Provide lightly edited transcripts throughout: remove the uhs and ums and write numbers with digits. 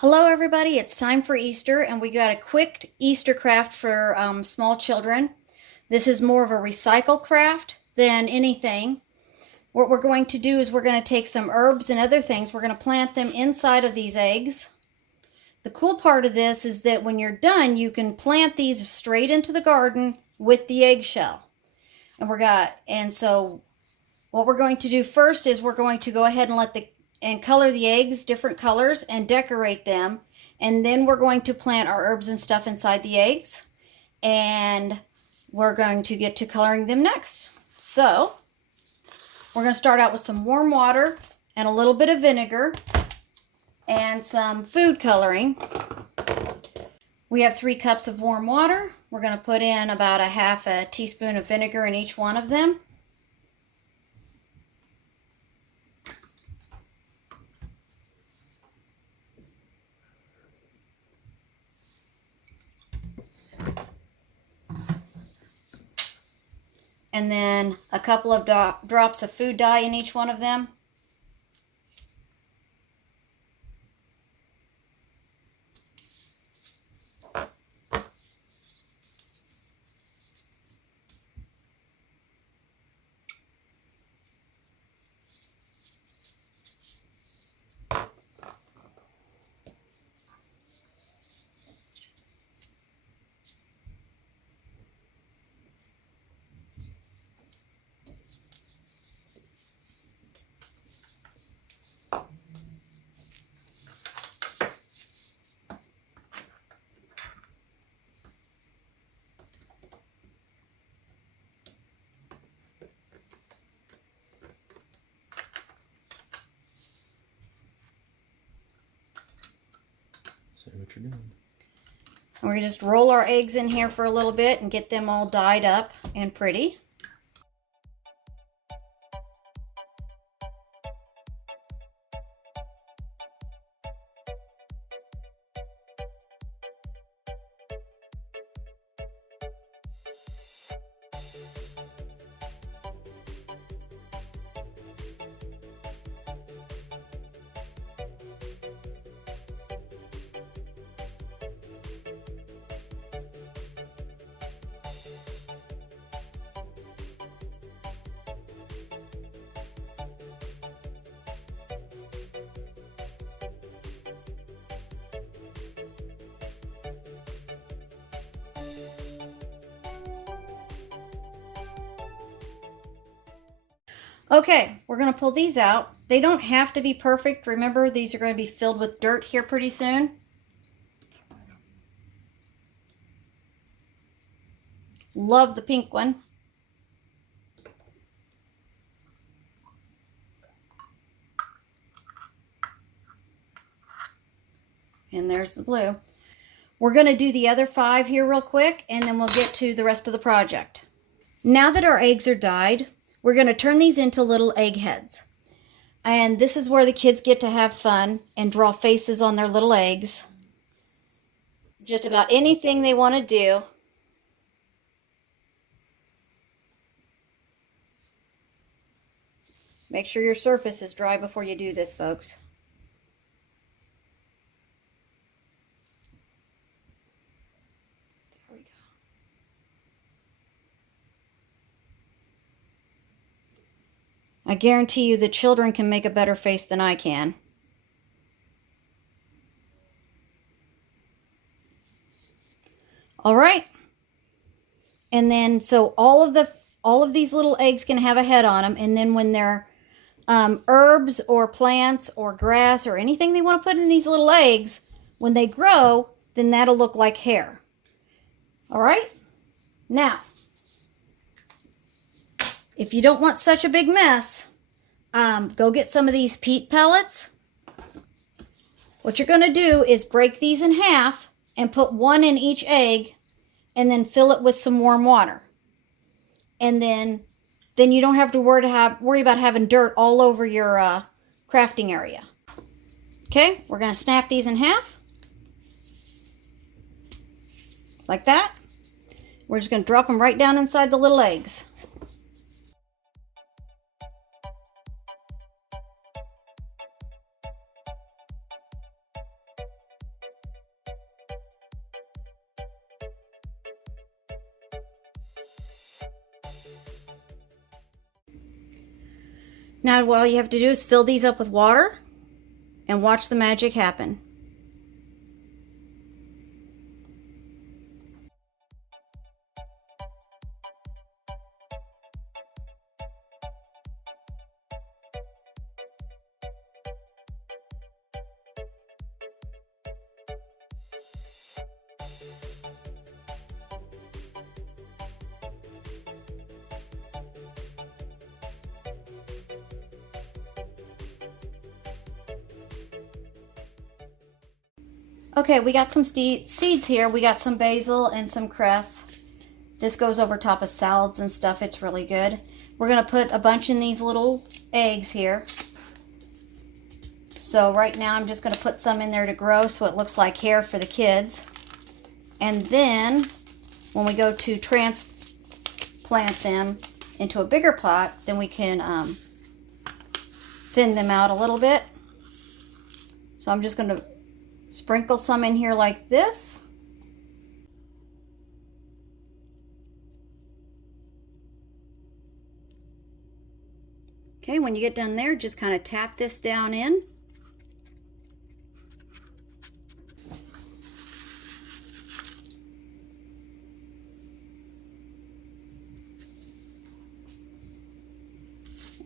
Hello everybody, it's time for Easter and we got a quick Easter craft for small children. This is more of a recycle craft than anything. What we're going to do is we're going to take some herbs and other things. We're going to plant them inside of these eggs. The cool part of this is that when you're done, you can plant these straight into the garden with the eggshell. So what we're going to do first is we're going to go ahead and color the eggs different colors and decorate them. And then we're going to plant our herbs and stuff inside the eggs. And we're going to get to coloring them next. So we're going to start out with some warm water and a little bit of vinegar and some food coloring. We have 3 cups of warm water. We're going to put in about a half a teaspoon of vinegar in each one of them. And then a couple of drops of food dye in each one of them. Say what you're doing. And we're going to just roll our eggs in here for a little bit and get them all dyed up and pretty. Okay, we're going to pull these out. They don't have to be perfect. Remember, these are going to be filled with dirt here pretty soon. Love the pink one. And there's the blue. We're going to do the other 5 here real quick, and then we'll get to the rest of the project. Now that our eggs are dyed, we're going to turn these into little egg heads. And this is where the kids get to have fun and draw faces on their little eggs. Just about anything they want to do. Make sure your surface is dry before you do this, folks. There we go. I guarantee you the children can make a better face than I can. All right. And then so all of these little eggs can have a head on them, and then when they're herbs or plants or grass or anything they want to put in these little eggs, when they grow, then that'll look like hair. All right? Now, if you don't want such a big mess, go get some of these peat pellets. What you're going to do is break these in half and put 1 in each egg, and then fill it with some warm water. And then you don't have to worry about having dirt all over your crafting area. Okay, we're going to snap these in half. Like that. We're just going to drop them right down inside the little eggs. Now all you have to do is fill these up with water and watch the magic happen. Okay, we got some seeds here. We got some basil and some cress. This goes over top of salads and stuff. It's really good. We're going to put a bunch in these little eggs here. So right now I'm just going to put some in there to grow so it looks like hair for the kids. And then when we go to transplant them into a bigger pot, then we can thin them out a little bit. So I'm just going to sprinkle some in here like this. Okay, when you get done there, just kind of tap this down in.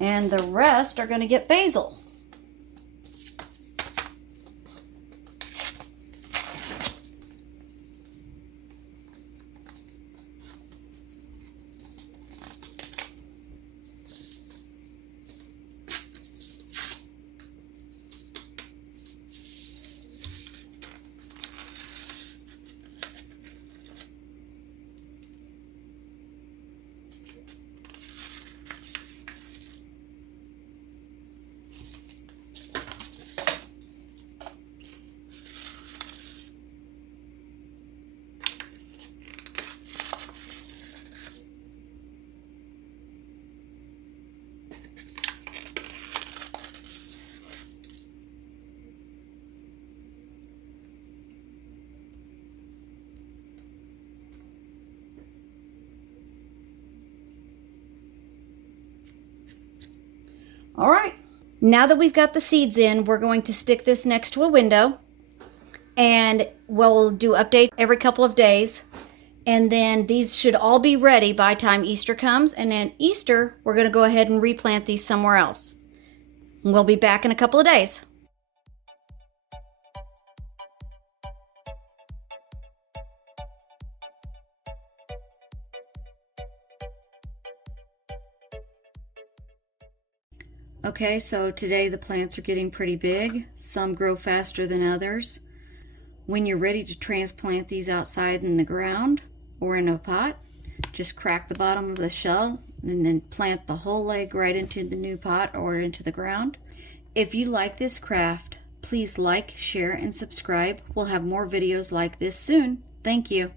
And the rest are going to get basil. All right, now that we've got the seeds in, we're going to stick this next to a window, and we'll do updates every couple of days. And then these should all be ready by the time Easter comes. And then Easter, we're going to go ahead and replant these somewhere else. And we'll be back in a couple of days. Okay, so today the plants are getting pretty big. Some grow faster than others. When you're ready to transplant these outside in the ground or in a pot, just crack the bottom of the shell and then plant the whole leg right into the new pot or into the ground. If you like this craft, please like, share, and subscribe. We'll have more videos like this soon. Thank you.